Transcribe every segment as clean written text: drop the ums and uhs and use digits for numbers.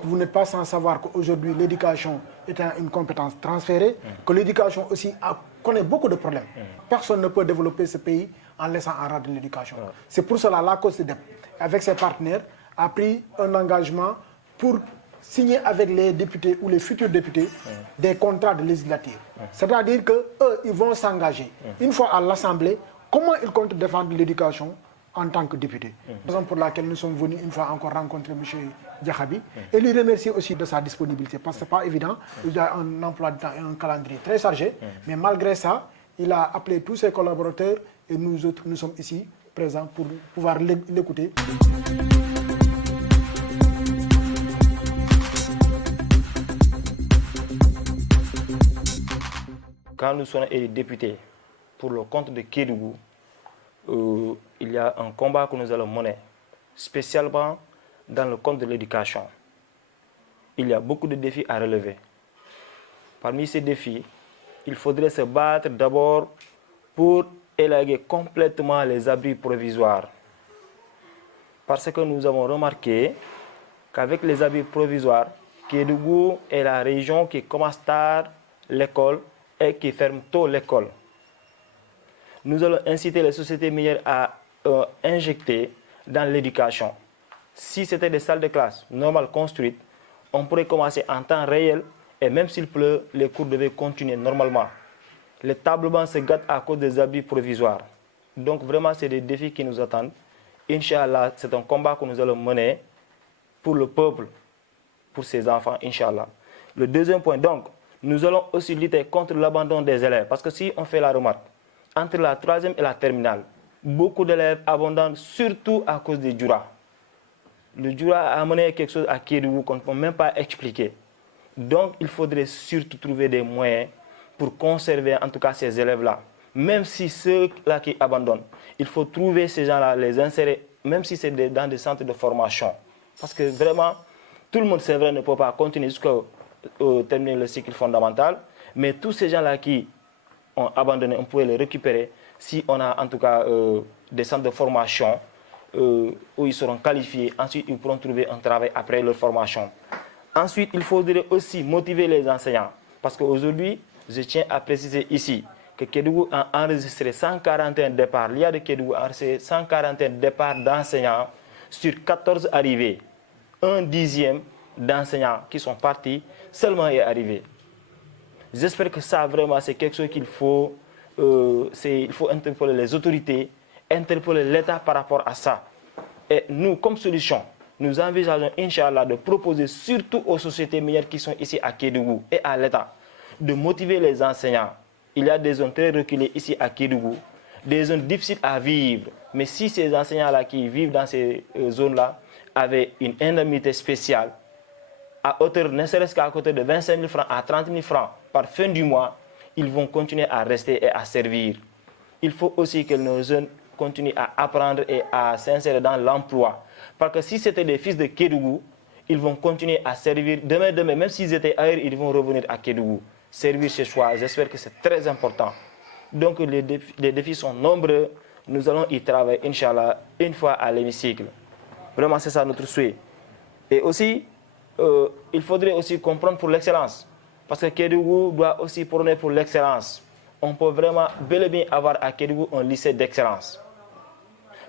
Vous n'êtes pas sans savoir qu'aujourd'hui l'éducation est une compétence transférée, que l'éducation aussi connaît beaucoup de problèmes. Personne ne peut développer ce pays en laissant en rade l'éducation. C'est pour cela que la COSYDEP, avec ses partenaires, a pris un engagement pour signer avec les députés ou les futurs députés des contrats de législature. C'est-à-dire qu'eux, ils vont s'engager. Une fois à l'Assemblée, comment ils comptent défendre l'éducation en tant que député. Raison pour laquelle nous sommes venus une fois encore rencontrer M. Diakhaby et lui remercier aussi de sa disponibilité parce que ce n'est pas évident. Il a un emploi de temps et un calendrier très chargé, mais malgré ça, il a appelé tous ses collaborateurs et nous autres, nous sommes ici présents pour pouvoir l'écouter. Quand nous sommes élus députés pour le compte de Kédougou, il y a un combat que nous allons mener, spécialement dans le compte de l'éducation. Il y a beaucoup de défis à relever. Parmi ces défis, il faudrait se battre d'abord pour élaguer complètement les abris provisoires. Parce que nous avons remarqué qu'avec les abris provisoires, Kédougou est la région qui commence tard l'école et qui ferme tôt l'école. Nous allons inciter les sociétés minières à injecter dans l'éducation. Si c'était des salles de classe normales construites, on pourrait commencer en temps réel et même s'il pleut, les cours devaient continuer normalement. Les tables bancs se gâtent à cause des abris provisoires. Donc vraiment, c'est des défis qui nous attendent. Inch'Allah, c'est un combat que nous allons mener pour le peuple, pour ses enfants, Inch'Allah. Le deuxième point, donc, nous allons aussi lutter contre l'abandon des élèves. Parce que si on fait la remarque, entre la troisième et la terminale, beaucoup d'élèves abandonnent surtout à cause du Djoura. Le Djoura a amené quelque chose à Kédougou qu'on ne peut même pas expliquer. Donc, il faudrait surtout trouver des moyens pour conserver en tout cas ces élèves-là. Même si ceux-là qui abandonnent, il faut trouver ces gens-là, les insérer, même si c'est dans des centres de formation. Parce que vraiment, tout le monde, c'est vrai, ne peut pas continuer jusqu'à terminer le cycle fondamental. Mais tous ces gens-là qui ont abandonné, on pourrait les récupérer si on a en tout cas des centres de formation où ils seront qualifiés. Ensuite, ils pourront trouver un travail après leur formation. Ensuite, il faudrait aussi motiver les enseignants. Parce qu'aujourd'hui, je tiens à préciser ici que Kédougou a enregistré 141 départs. L'IA de Kédougou a enregistré 141 départs d'enseignants sur 14 arrivées. Un dixième d'enseignants qui sont partis seulement est arrivé. J'espère que ça, vraiment, c'est quelque chose qu'il faut, il faut interpeller les autorités, interpeller l'État par rapport à ça. Et nous, comme solution, nous envisageons, Inch'Allah, de proposer surtout aux sociétés minières qui sont ici à Kédougou et à l'État, de motiver les enseignants. Il y a des zones très reculées ici à Kédougou, des zones difficiles à vivre. Mais si ces enseignants-là qui vivent dans ces zones-là avaient une indemnité spéciale, à hauteur, ne serait-ce qu'à côté de 25 000 francs à 30 000 francs par fin du mois, ils vont continuer à rester et à servir. Il faut aussi que nos jeunes continuent à apprendre et à s'insérer dans l'emploi. Parce que si c'était des fils de Kédougou, ils vont continuer à servir. Demain, même s'ils étaient ailleurs, ils vont revenir à Kédougou, servir chez soi. J'espère que c'est très important. Donc les défis sont nombreux. Nous allons y travailler, Inch'Allah, une fois à l'hémicycle. Vraiment, c'est ça notre souhait. Et aussi, il faudrait aussi comprendre pour l'excellence. Parce que Kédougou doit aussi prôner pour l'excellence. On peut vraiment bel et bien avoir à Kédougou un lycée d'excellence.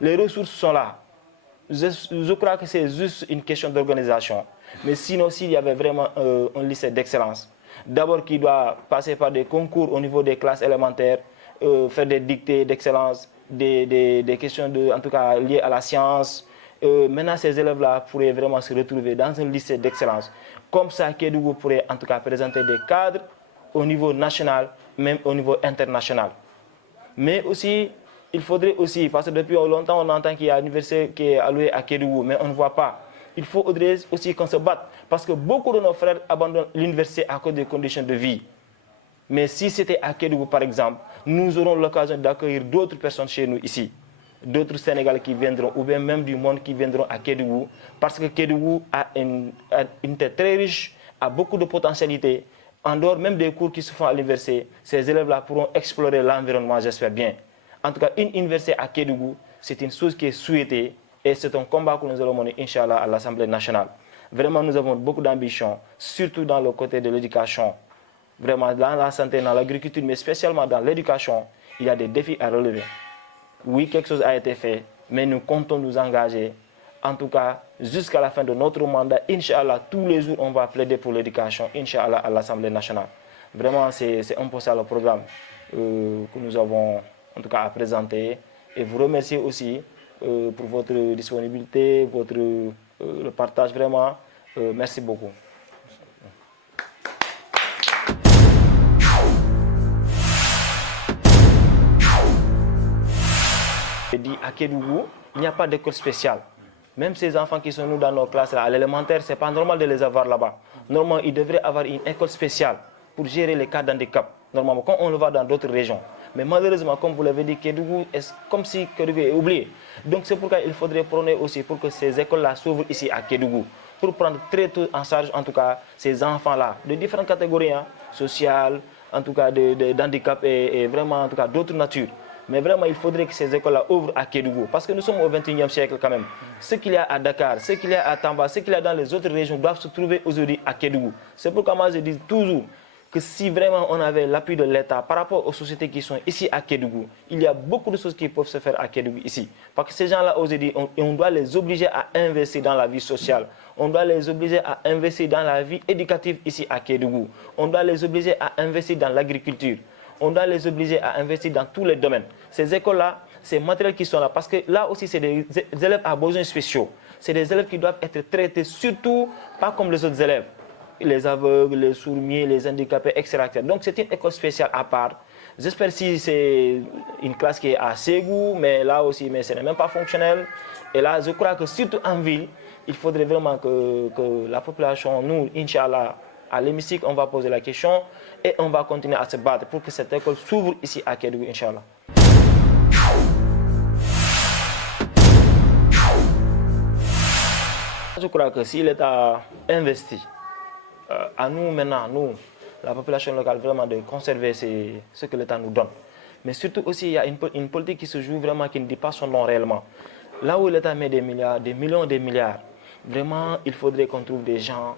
Les ressources sont là. Je crois que c'est juste une question d'organisation. Mais sinon, s'il y avait vraiment un lycée d'excellence, d'abord qui doit passer par des concours au niveau des classes élémentaires, faire des dictées d'excellence, des questions en tout cas liées à la science. Maintenant, ces élèves-là pourraient vraiment se retrouver dans un lycée d'excellence. Comme ça, Kédougou pourrait en tout cas présenter des cadres au niveau national, même au niveau international. Mais aussi, il faudrait aussi, parce que depuis longtemps, on entend qu'il y a une université qui est allouée à Kédougou, mais on ne voit pas. Il faudrait aussi qu'on se batte, parce que beaucoup de nos frères abandonnent l'université à cause des conditions de vie. Mais si c'était à Kédougou, par exemple, nous aurons l'occasion d'accueillir d'autres personnes chez nous ici. D'autres Sénégalais qui viendront, ou bien même du monde qui viendront à Kédougou, parce que Kédougou a une tête très riche, a beaucoup de potentialités. En dehors même des cours qui se font à l'université, ces élèves-là pourront explorer l'environnement, j'espère bien. En tout cas, une université à Kédougou, c'est une chose qui est souhaitée et c'est un combat que nous allons mener, Inch'Allah, à l'Assemblée nationale. Vraiment, nous avons beaucoup d'ambition, surtout dans le côté de l'éducation. Vraiment, dans la santé, dans l'agriculture, mais spécialement dans l'éducation, il y a des défis à relever. Oui, quelque chose a été fait, mais nous comptons nous engager. En tout cas, jusqu'à la fin de notre mandat, Inch'Allah, tous les jours, on va plaider pour l'éducation, Inch'Allah, à l'Assemblée nationale. Vraiment, c'est un peu ça le programme que nous avons, en tout cas, à présenter. Et vous remercier aussi pour votre disponibilité, le partage, vraiment. Merci beaucoup. Je dis à Kédougou, il n'y a pas d'école spéciale. Même ces enfants qui sont nous dans nos classes là, à l'élémentaire, ce n'est pas normal de les avoir là-bas. Normalement, ils devraient avoir une école spéciale pour gérer les cas d'handicap. Normalement, comme on le voit dans d'autres régions. Mais malheureusement, comme vous l'avez dit, Kédougou est comme si Kédougou est oublié. Donc c'est pourquoi il faudrait prôner aussi pour que ces écoles-là s'ouvrent ici à Kédougou. Pour prendre très tôt en charge, en tout cas, ces enfants-là, de différentes catégories, hein, sociales, en tout cas d'handicap et vraiment, en tout cas, d'autres natures. Mais vraiment, il faudrait que ces écoles-là ouvrent à Kédougou. Parce que nous sommes au XXIe siècle quand même. Ce qu'il y a à Dakar, ce qu'il y a à Tamba, ce qu'il y a dans les autres régions doivent se trouver aujourd'hui à Kédougou. C'est pourquoi moi je dis toujours que si vraiment on avait l'appui de l'État par rapport aux sociétés qui sont ici à Kédougou, il y a beaucoup de choses qui peuvent se faire à Kédougou ici. Parce que ces gens-là, aujourd'hui, on doit les obliger à investir dans la vie sociale. On doit les obliger à investir dans la vie éducative ici à Kédougou. On doit les obliger à investir dans l'agriculture. On doit les obliger à investir dans tous les domaines. Ces écoles-là, ces matériels qui sont là, parce que là aussi, c'est des élèves à besoins spéciaux. C'est des élèves qui doivent être traités, surtout pas comme les autres élèves. Les aveugles, les sourds-muets, les handicapés, etc. Donc, c'est une école spéciale à part. J'espère si c'est une classe qui est à Ségou, mais là aussi, mais ce n'est même pas fonctionnel. Et là, je crois que surtout en ville, il faudrait vraiment que la population, nous, Inch'Allah, à l'hémicycle, on va poser la question et on va continuer à se battre pour que cette école s'ouvre ici à Kédougou, Inch'Allah. Je crois que si l'État investit, à nous maintenant, nous, la population locale, vraiment de conserver ce que l'État nous donne. Mais surtout aussi, il y a une politique qui se joue vraiment, qui ne dit pas son nom réellement. Là où l'État met des milliards, des millions, des milliards, vraiment, il faudrait qu'on trouve des gens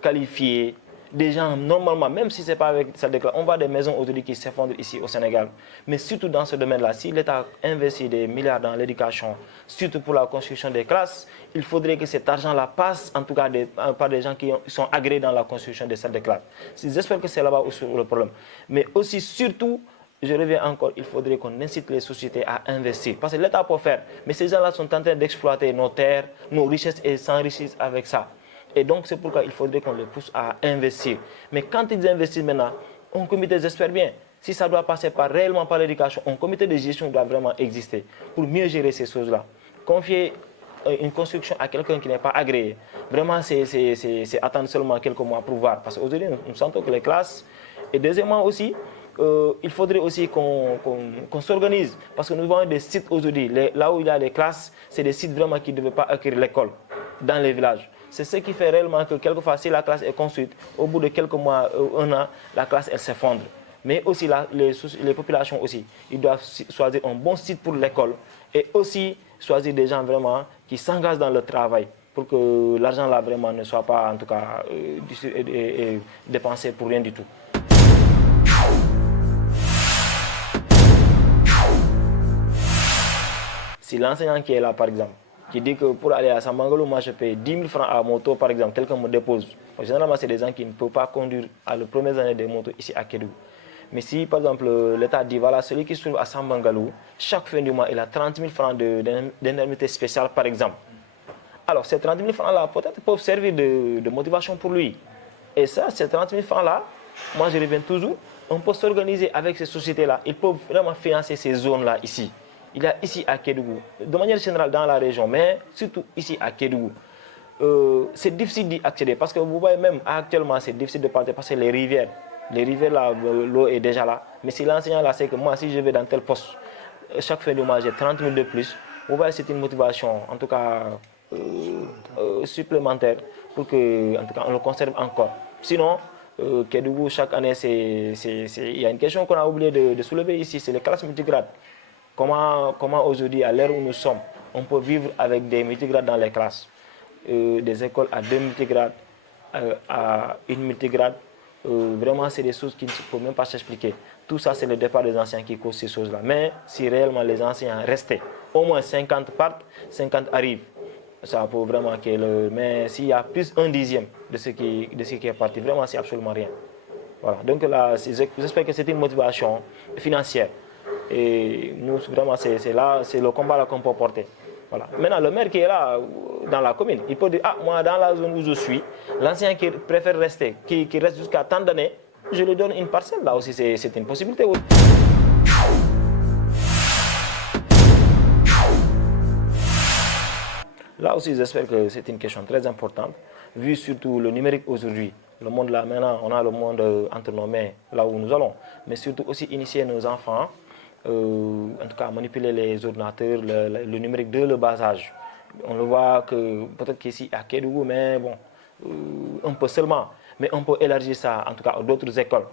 qualifiés, des gens, normalement, même si ce n'est pas avec sa déclaration, on voit des maisons aujourd'hui qui s'effondrent ici au Sénégal. Mais surtout dans ce domaine-là, si l'État investit des milliards dans l'éducation, surtout pour la construction des classes, il faudrait que cet argent-là passe, en tout cas par des gens qui sont agréés dans la construction des salles de classe. J'espère que c'est là-bas où le problème. Mais aussi, surtout, je reviens encore, il faudrait qu'on incite les sociétés à investir. Parce que l'État peut faire, mais ces gens-là sont en train d'exploiter nos terres, nos richesses et s'enrichissent avec ça. Et donc, c'est pourquoi il faudrait qu'on les pousse à investir. Mais quand ils investissent maintenant, un comité, j'espère bien, si ça doit passer réellement par l'éducation, un comité de gestion doit vraiment exister pour mieux gérer ces choses-là. Confier une construction à quelqu'un qui n'est pas agréé, vraiment, c'est attendre seulement quelques mois pour voir. Parce qu'aujourd'hui, nous sentons que les classes, et deuxièmement aussi, il faudrait aussi qu'on s'organise. Parce que nous voyons des sites aujourd'hui, là où il y a les classes, c'est des sites vraiment qui ne devaient pas accueillir l'école dans les villages. C'est ce qui fait réellement que quelquefois, si la classe est construite, au bout de quelques mois, un an, la classe elle s'effondre. Mais aussi les populations aussi, ils doivent choisir un bon site pour l'école et aussi choisir des gens vraiment qui s'engagent dans le travail pour que l'argent là vraiment ne soit pas en tout cas dépensé pour rien du tout. Si l'enseignant qui est là par exemple, qui dit que pour aller à Sambangalou, moi je paye 10 000 francs à moto par exemple, quelqu'un me dépose. Généralement c'est des gens qui ne peuvent pas conduire à les premières années des motos ici à Kédougou. Mais si par exemple l'État dit voilà, celui qui se trouve à Sambangalou, chaque fin du mois il a 30 000 francs d'indemnité spéciale par exemple. Alors ces 30 000 francs là peut-être peuvent servir de motivation pour lui. Et ça, ces 30 000 francs là, moi je reviens toujours, on peut s'organiser avec ces sociétés là, ils peuvent vraiment financer ces zones là ici. Il y a ici à Kédougou, de manière générale dans la région, mais surtout ici à Kédougou. C'est difficile d'y accéder parce que vous voyez même actuellement c'est difficile de partir parce que les rivières là, l'eau est déjà là. Mais si l'enseignant là sait que moi si je vais dans tel poste, chaque fin du mois j'ai 30 000 de plus, vous voyez c'est une motivation en tout cas supplémentaire pour que en tout cas on le conserve encore. Sinon, Kédougou chaque année il y a une question qu'on a oublié de soulever ici, c'est les classes multigrades. Comment aujourd'hui, à l'ère où nous sommes, on peut vivre avec des multigrades dans les classes, des écoles à 2 multigrades, à 1 multigrade, vraiment c'est des choses qui ne peuvent même pas s'expliquer. Tout ça c'est le départ des enseignants qui cause ces choses-là. Mais si réellement les enseignants restaient, au moins 50 partent, 50 arrivent, ça peut vraiment mais s'il y a plus un dixième de ce qui est parti, vraiment c'est absolument rien. Voilà. Donc là, j'espère que c'est une motivation financière. Et nous, vraiment, c'est le combat là qu'on peut porter. Voilà. Maintenant, le maire qui est là, dans la commune, il peut dire, ah, moi, dans la zone où je suis, l'enseignant qui préfère rester, qui reste jusqu'à tant d'années, je lui donne une parcelle. Là aussi, c'est une possibilité. Oui. Là aussi, j'espère que c'est une question très importante, vu surtout le numérique aujourd'hui. Le monde là, maintenant, on a le monde entre nos mains, là où nous allons. Mais surtout aussi initier nos enfants, en tout cas manipuler les ordinateurs, le numérique dès le bas âge. On le voit que peut-être qu'ici à Kédougou, mais bon, un peu seulement. Mais on peut élargir ça, en tout cas, à d'autres écoles.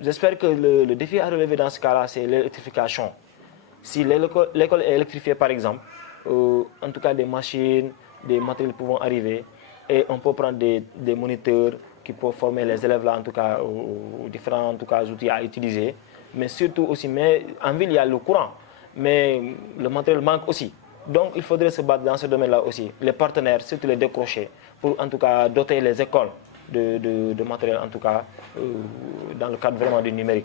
J'espère que le défi à relever dans ce cas-là, c'est l'électrification. Si l'école est électrifiée, par exemple, en tout cas des machines, des matériels pouvant arriver, et on peut prendre des moniteurs qui peuvent former les élèves là, en tout cas, aux différents en tout cas, outils à utiliser. Mais surtout aussi, mais en ville, il y a le courant, mais le matériel manque aussi. Donc, il faudrait se battre dans ce domaine-là aussi. Les partenaires, surtout les décrochés, pour en tout cas doter les écoles de matériel, en tout cas, dans le cadre vraiment du numérique.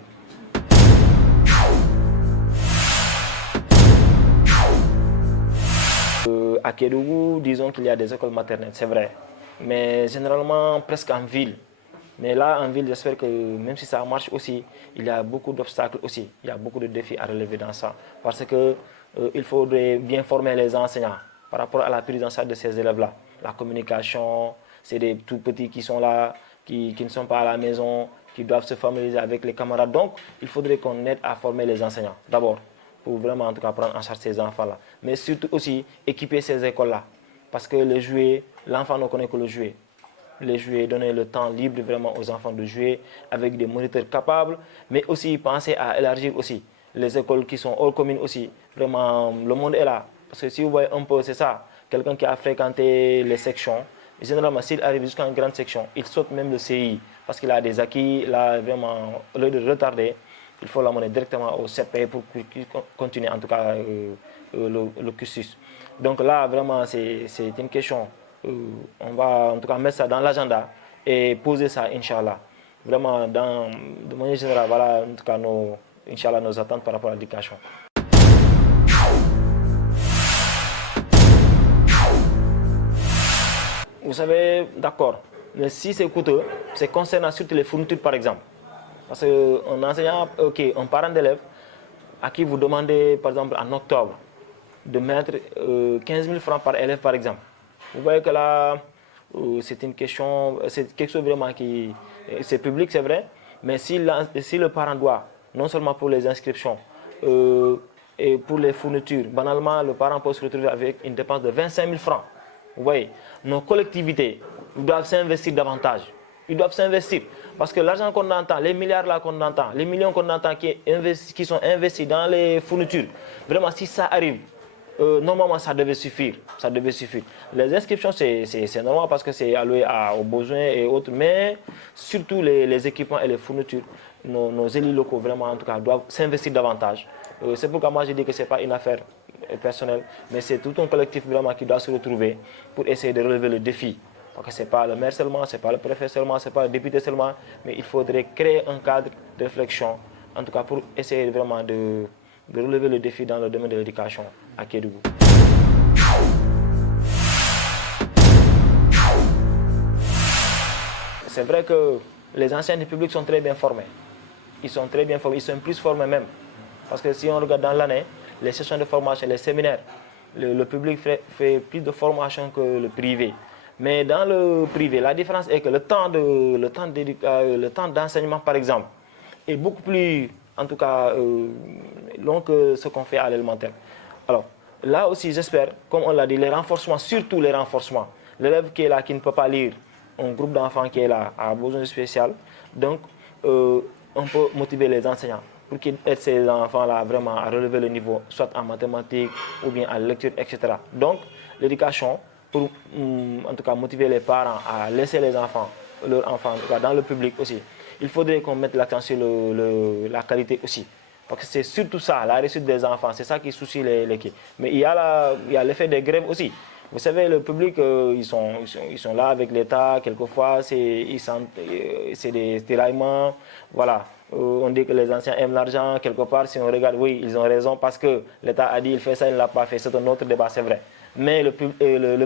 À Kédougou, disons qu'il y a des écoles maternelles, c'est vrai. Mais généralement, presque en ville. Mais là, en ville, j'espère que même si ça marche aussi, il y a beaucoup d'obstacles aussi. Il y a beaucoup de défis à relever dans ça. Parce qu'il faudrait bien former les enseignants par rapport à la prise en charge de ces élèves-là. La communication, c'est des tout petits qui sont là, qui ne sont pas à la maison, qui doivent se familiariser avec les camarades. Donc, il faudrait qu'on aide à former les enseignants, d'abord, pour vraiment en tout cas prendre en charge ces enfants-là. Mais surtout aussi, équiper ces écoles-là. Parce que les jouets, l'enfant ne connaît que le jouet. Les jouets, donner le temps libre vraiment aux enfants de jouer avec des moniteurs capables, mais aussi penser à élargir aussi les écoles qui sont hors commune aussi. Vraiment, le monde est là. Parce que si vous voyez un peu, c'est ça, quelqu'un qui a fréquenté les sections, généralement, s'il arrive jusqu'à une grande section, il saute même le CI parce qu'il a des acquis, là, vraiment, au lieu de retarder, il faut l'amener directement au CP pour qu'il continue en tout cas le cursus. Donc là, vraiment, c'est une question. On va en tout cas mettre ça dans l'agenda et poser ça, Inch'Allah. vraiment, de manière générale, voilà, en tout cas, Inch'Allah, nos attentes par rapport à l'éducation. Vous savez, d'accord, mais si c'est coûteux, c'est concernant surtout les fournitures, par exemple. Parce qu'un enseignant, ok, un parent d'élève à qui vous demandez, par exemple, en octobre, de mettre 15 000 francs par élève, par exemple. Vous voyez que là, c'est une question, c'est quelque chose vraiment qui, c'est public, c'est vrai, mais si le parent doit, non seulement pour les inscriptions et pour les fournitures, banalement, le parent peut se retrouver avec une dépense de 25 000 francs. Vous voyez, nos collectivités doivent s'investir davantage. Ils doivent s'investir. Parce que l'argent qu'on entend, les milliards là qu'on entend, les millions qu'on entend qui sont investis dans les fournitures, vraiment, si ça arrive, normalement, ça devait suffire. Ça devait suffire. Les inscriptions, c'est normal parce que c'est alloué aux besoins et autres. Mais surtout les équipements et les fournitures, nos élus locaux, vraiment, en tout cas, doivent s'investir davantage. C'est pourquoi moi, je dis que ce n'est pas une affaire personnelle, mais c'est tout un collectif vraiment qui doit se retrouver pour essayer de relever le défi. Parce que ce n'est pas le maire seulement, ce n'est pas le préfet seulement, ce n'est pas le député seulement, mais il faudrait créer un cadre de réflexion, en tout cas pour essayer vraiment de relever le défi dans le domaine de l'éducation à Kédougou. C'est vrai que les anciens du public sont très bien formés. Ils sont très bien formés, ils sont plus formés même. Parce que si on regarde dans l'année, les sessions de formation, les séminaires, le public fait plus de formation que le privé. Mais dans le privé, la différence est que le temps d'enseignement, par exemple, est beaucoup plus, en tout cas, long que ce qu'on fait à l'élémentaire. Alors, là aussi, j'espère, comme on l'a dit, les renforcements, surtout les renforcements. L'élève qui est là, qui ne peut pas lire, un groupe d'enfants qui est là, a besoin spécial. Donc, on peut motiver les enseignants pour qu'ils aident ces enfants-là vraiment à relever le niveau, soit en mathématiques ou bien en lecture, etc. Donc, l'éducation, pour en tout cas motiver les parents à laisser leurs enfants, en tout cas dans le public aussi, il faudrait qu'on mette l'accent sur la qualité aussi. Parce que c'est surtout ça, la réussite des enfants, c'est ça qui soucie les kids. Mais il y a l'effet des grèves aussi. Vous savez, le public, ils sont là avec l'État, quelquefois, c'est des tiraillements. Voilà. On dit que les anciens aiment l'argent, quelque part, si on regarde, oui, ils ont raison, parce que l'État a dit il fait ça, il ne l'a pas fait. C'est un autre débat, c'est vrai. Mais le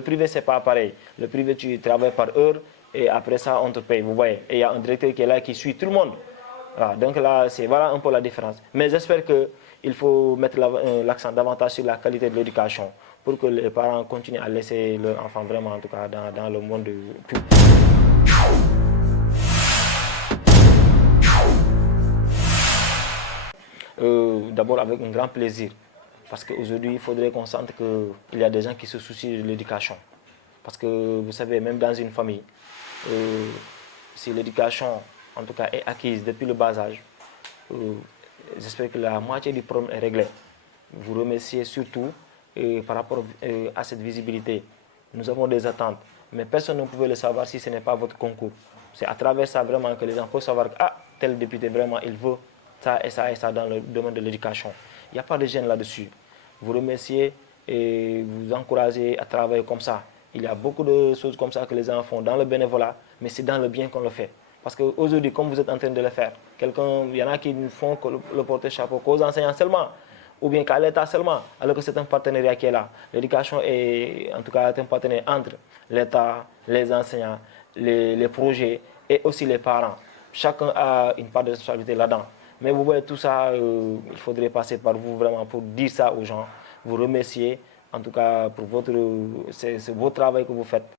privé, ce n'est pas pareil. Le privé, tu travailles par heure, et après ça, on te paye, vous voyez. Et il y a un directeur qui est là, qui suit tout le monde. Voilà, donc là, voilà un peu la différence. Mais j'espère qu'il faut mettre l'accent davantage sur la qualité de l'éducation pour que les parents continuent à laisser leurs enfants vraiment, en tout cas, dans le monde public. D'abord avec un grand plaisir. Parce qu'aujourd'hui, il faudrait qu'on sente qu'il y a des gens qui se soucient de l'éducation. Parce que, vous savez, même dans une famille, si l'éducation, en tout cas, est acquise depuis le bas âge, j'espère que la moitié du problème est réglé. Vous remerciez surtout par rapport à cette visibilité. Nous avons des attentes, mais personne ne pouvait le savoir si ce n'est pas votre concours. C'est à travers ça vraiment que les gens peuvent savoir que tel député, vraiment, il veut ça et ça et ça dans le domaine de l'éducation. Il n'y a pas de gêne là-dessus. Vous remerciez et vous encouragez à travailler comme ça. Il y a beaucoup de choses comme ça que les gens font dans le bénévolat, mais c'est dans le bien qu'on le fait. Parce qu'aujourd'hui, comme vous êtes en train de le faire, il y en a qui ne font que le porte-chapeau qu'aux enseignants seulement, ou bien qu'à l'État seulement, alors que c'est un partenariat qui est là. L'éducation est en tout cas un partenariat entre l'État, les enseignants, les projets et aussi les parents. Chacun a une part de responsabilité là-dedans. Mais vous voyez tout ça, il faudrait passer par vous vraiment pour dire ça aux gens, vous remercier en tout cas pour votre travail que vous faites.